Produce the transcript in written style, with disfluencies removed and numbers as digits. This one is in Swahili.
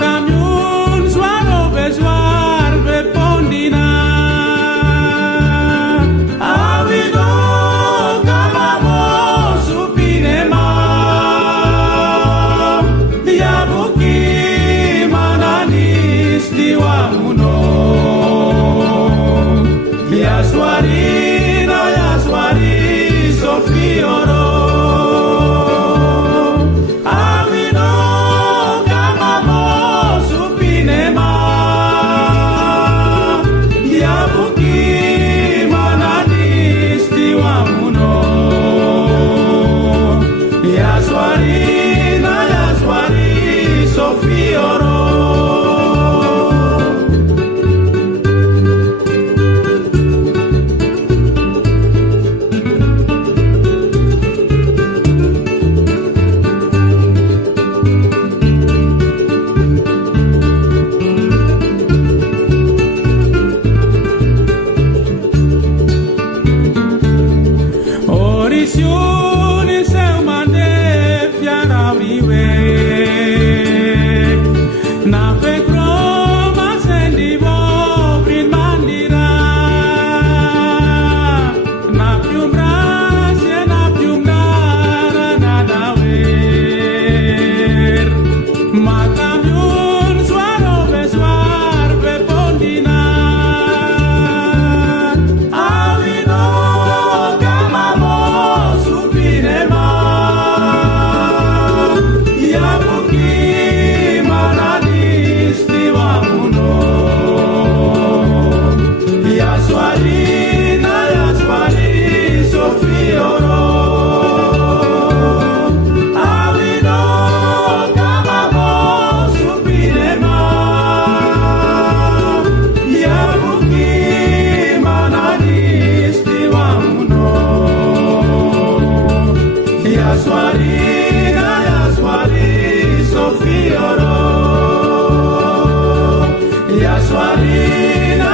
Matamiun suaro besuar bepondina. Avido kamamo supinema. Yabuki mananis diwamuno. Yaswari na yaswari sofioro. Avino kamamo supinema. Yabuki mananis diwamuno. Yaswari na yaswari sofioro. Orisiuni seu mande fiara vive. Na fe croma sendivo brin mandira. Na piumbrasia na piumdara nada ver. Matamiun suaro besuar bepondina. Avino kamamo supinema. Yabuki mananis diwamuno. Yaswari na yaswari sofioro. Avino kamamo supinema. Yabuki mananis diwamuno. Yaswari na yaswari sofioro. Yaswari na